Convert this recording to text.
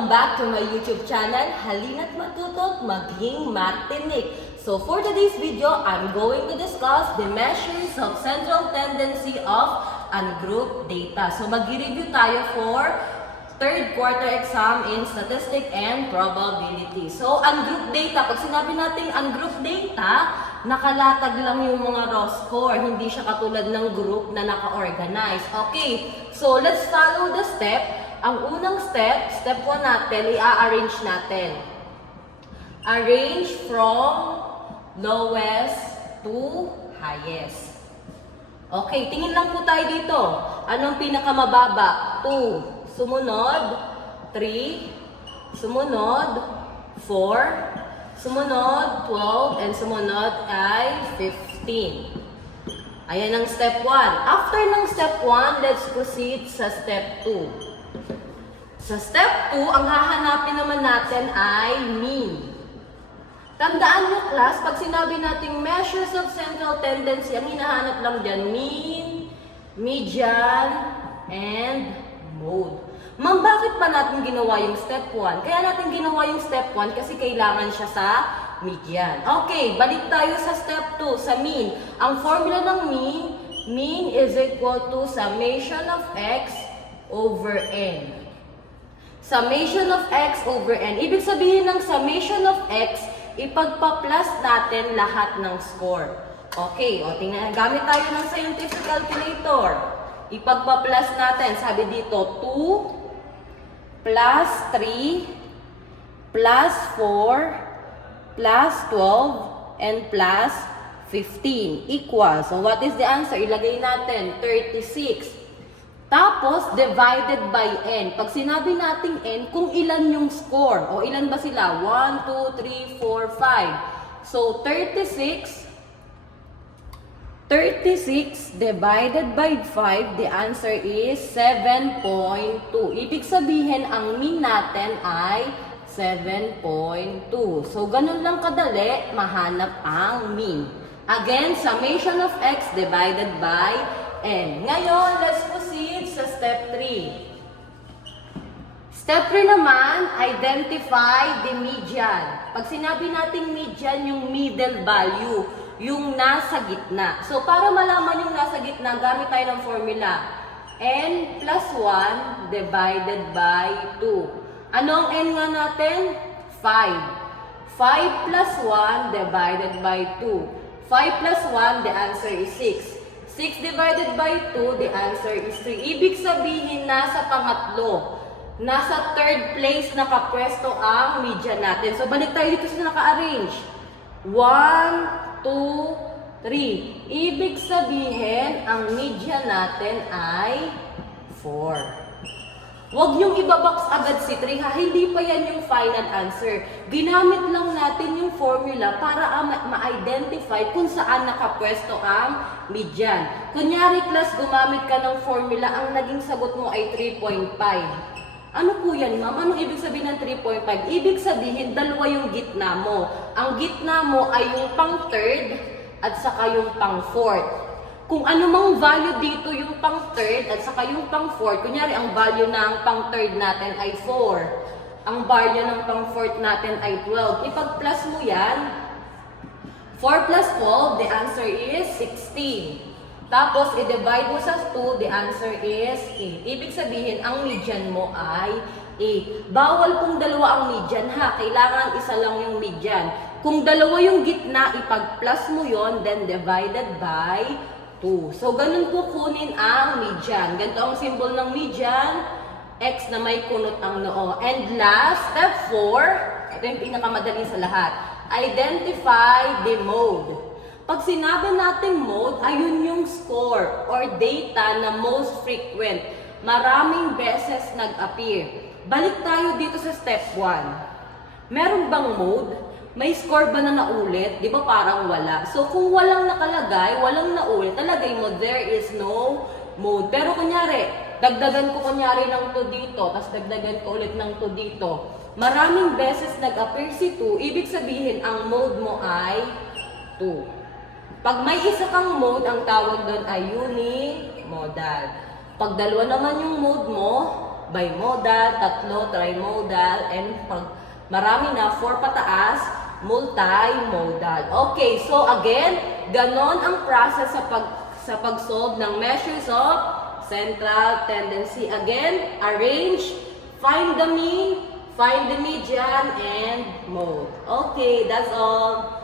Welcome back to my YouTube channel, Halina't Matuto't Maging Martinik. So for today's video, I'm going to discuss the measures of central tendency of ungrouped data. So mag-review tayo for third quarter exam in statistics and probability. So ungrouped data, pag sinabi natin ungrouped data, nakalatag lang yung mga raw score, hindi siya katulad ng group na naka-organize. Okay, so let's follow the step. Ang unang step, step 1 natin, i-arrange natin. Arrange from lowest to highest. Okay, tingin lang po tayo dito. Anong pinakamababa? 2. Sumunod, 3. Sumunod, 4. Sumunod, 12. And sumunod ay 15. Ayan ang step 1. After ng step 1, let's proceed sa step 2. Sa step 2, ang hahanapin naman natin ay mean. Tandaan nyo class, pag sinabi nating measures of central tendency, ang hinahanap lang dyan, mean, median, and mode. Ma'am, bakit pa natin ginawa yung step 1? Kaya natin ginawa yung step 1 kasi kailangan siya sa median. Okay, balik tayo sa step 2, sa mean. Ang formula ng mean is equal to summation of x over n. Summation of x over n. Ibig sabihin ng summation of x, ipagpa-plus natin lahat ng score. Okay, o tingnan, gamit tayo ng scientific calculator. Ipagpa-plus natin, sabi dito, 2 plus 3 plus 4 plus 12 and plus 15 equals. So what is the answer? Ilagay natin, 36. Tapos, divided by n. Pag sinabi nating n, kung ilan yung score, o ilan ba sila? 1, 2, 3, 4, 5. So, 36 divided by 5, the answer is 7.2. Ibig sabihin, ang mean natin ay 7.2. So, ganun lang kadali, mahanap ang mean. Again, summation of x divided by n. Ngayon, let's proceed sa step 3. Step 3 naman, identify the median. Pag sinabi nating median, yung middle value, yung nasa gitna. So, para malaman yung nasa gitna, gamit tayo ng formula. N plus 1 divided by 2. Ano ang n nga natin? 5. 5 plus 1 divided by 2. 5 plus 1, the answer is 6. 6 divided by 2, the answer is 3. Ibig sabihin, nasa pangatlo. Nasa third place nakapwesto ang median natin. So, balik tayo dito sa naka-arrange. 1, 2, 3. Ibig sabihin, ang median natin ay 4. Huwag niyong ibabox agad si 3 ha, hindi pa yan yung final answer. Ginamit lang natin yung formula para ma-identify kung saan nakapwesto ang median. Kunyari class, gumamit ka ng formula, ang naging sagot mo ay 3.5. Ano po yan ma'am? Anong ibig sabihin ng 3.5? Ibig sabihin, dalawa yung gitna mo. Ang gitna mo ay yung pang third at saka yung pang fourth. Kung ano mang value dito yung pang third at saka yung pang fourth, kunyari ang value ng pang third natin ay 4. Ang value ng pang fourth natin ay 12. Ipag-plus mo yan. 4 plus 12, the answer is 16. Tapos, i-divide mo sa 2, the answer is 8. Ibig sabihin, ang median mo ay 8. Bawal kung dalawa ang median ha. Kailangan isa lang yung median. Kung dalawa yung gitna, ipag-plus mo yon, then divided by 2. So, ganun po kunin ang median. Ganito ang symbol ng median. X na may kunot ang noo. And last, step 4. Ito yung pinakamadali sa lahat. Identify the mode. Pag sinabi nating mode, ayun yung score or data na most frequent. Maraming beses nag-appear. Balik tayo dito sa step 1. Meron bang mode? May score ba na naulit? Di ba parang wala? So, kung walang nakalagay, walang naulit, talagay mo, there is no mode. Pero kunyari, dagdagan ko kunyari ng 2 dito, tapos dagdagan ko ulit ng 2 dito. Maraming beses nag-appear si 2, ibig sabihin, ang mode mo ay 2. Pag may isa kang mode, ang tawag doon ay unimodal. Pag dalawa naman yung mode mo, bimodal, tatlo, trimodal, and pag marami na, 4 pataas, multimodal. Okay, so again, ganon ang process sa pag-solve ng measures of central tendency. Again, arrange, find the mean, find the median, and mode. Okay, that's all.